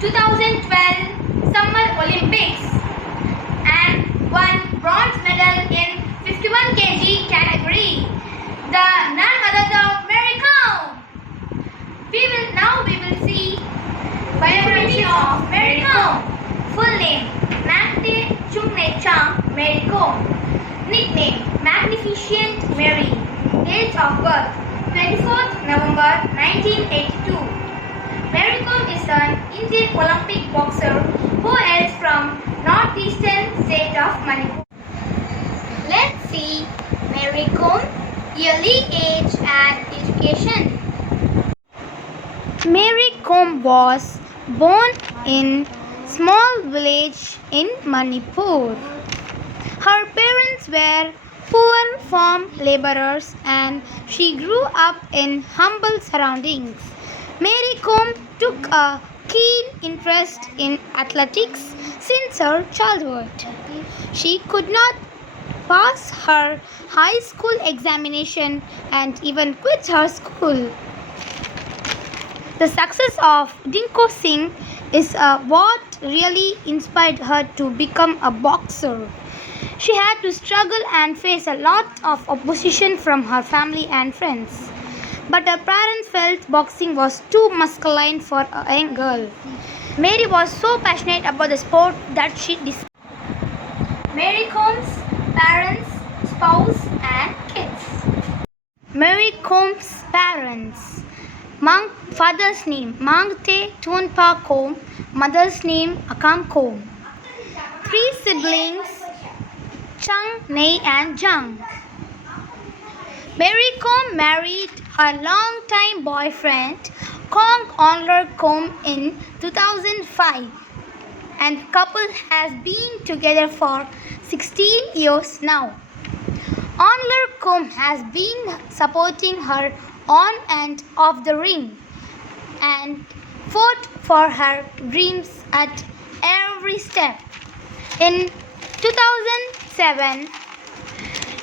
2012 Summer Olympics and won bronze medal in 51 kg category. The none other than Mary Kom. We will see biography of Mary Kom. Full name Magte Chungnechang Mary Kom. Nickname Magnificent Mary. Date of birth 24th November 1982. Mary Kom is an Indian Olympic boxer who hails from northeastern state of Manipur. Let's see Mary Kom yearly age and education. Mary Kom was born in small village in Manipur. Her parents were poor farm laborers and she grew up in humble surroundings. Mary Kom took a keen interest in athletics since her childhood. She could not pass her high school examination and even quit her school. The success of Dinko Singh is what really inspired her to become a boxer. She had to struggle and face a lot of opposition from her family and friends. But her parents felt boxing was too masculine for a young girl. Mary was so passionate about the sport that she decided. Mary Kom's parents, spouse and kids. Mary Kom's parents. Father's name Mangte Tuanpa Kom, mother's name Akam Kom. 3 siblings Chung, Nei and Jung. Mary Kom married her long-time boyfriend Kong Onler Kom in 2005 and couple has been together for 16 years now. Onler Kom has been supporting her on and off the ring and fought for her dreams at every step. In 2007,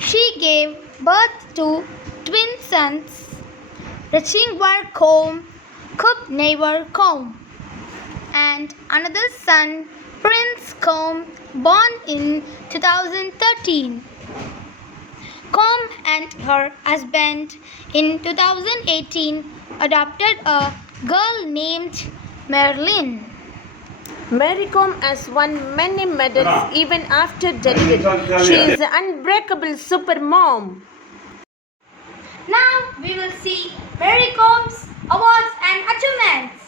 she gave birth to twin sons, Rachingwar Kom, Kup Neighbor Kom, and another son, Prince Kom, born in 2013. Kom and her husband in 2018 adopted a girl named Merlin. Mary Kom has won many medals even after delivery. She is an unbreakable super mom. Now we will see Mary Kom's awards and achievements.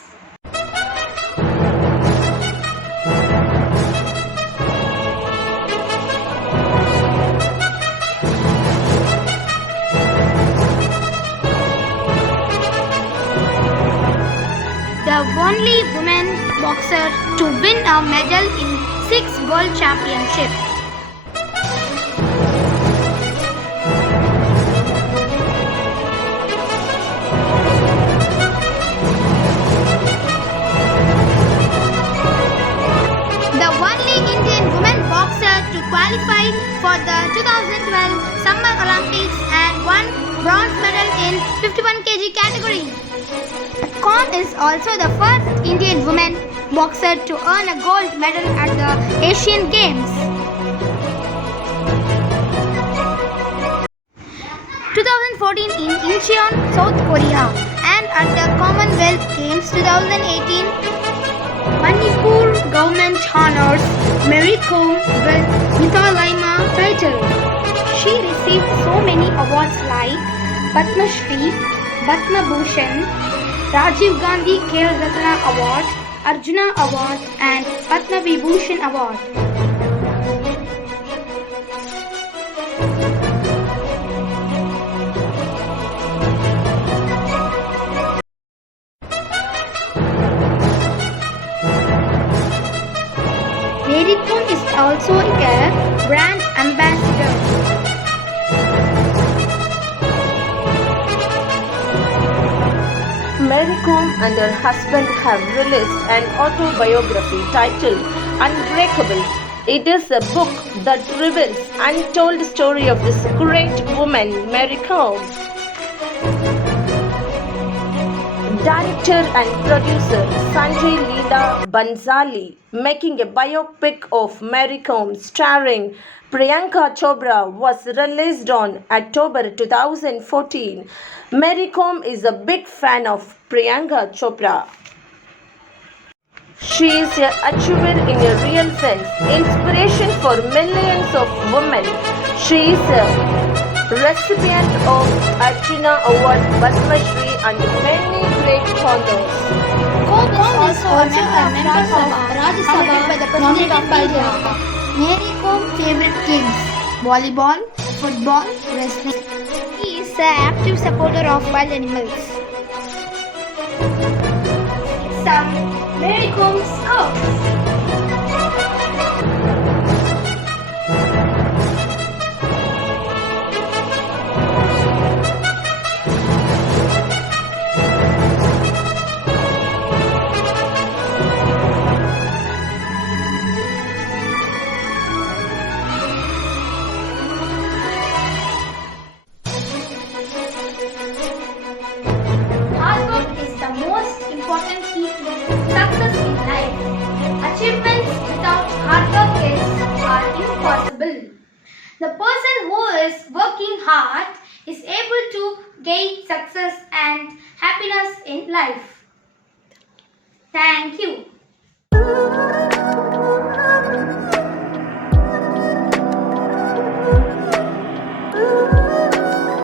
The only woman boxer to win a medal in 6 World Championships. The only Indian woman boxer to qualify for the 2012 Summer Olympics and won bronze medal in 51 kg category. Kom is also the first Indian woman boxer to earn a gold medal at the Asian Games. 2014 in Incheon, South Korea, and at the Commonwealth Games 2018, Manipur government honors Mary Kom with vidyalaya title. She received so many awards like Padma Shri, Padma Bhushan, Rajiv Gandhi Khel Ratna Award, Arjuna Award and Padma Vibhushan Award. Mary Kom is also a brand ambassador. Mary Kom and her husband have released an autobiography titled Unbreakable. It is a book that reveals untold story of this great woman, Mary Kom. Director and producer Sanjay Leela Bansali making a biopic of Mary Kom starring Priyanka Chopra was released on October 2014. Mary Kom is a big fan of Priyanka Chopra. She is a achiever in a real sense, inspiration for millions of women. She is a recipient of Arjuna Award, Padma Shri and many great honors. Kom is also a member of Rajya Sabha by the President of India. Mary Kom's favorite games: volleyball, football, wrestling. He is an active supporter of wild animals. Some Mary Kom Scouts. Hard work is the most important key to success in life. Achievements without hard work are impossible. The person who is working hard is able to gain success and happiness in life. Thank you.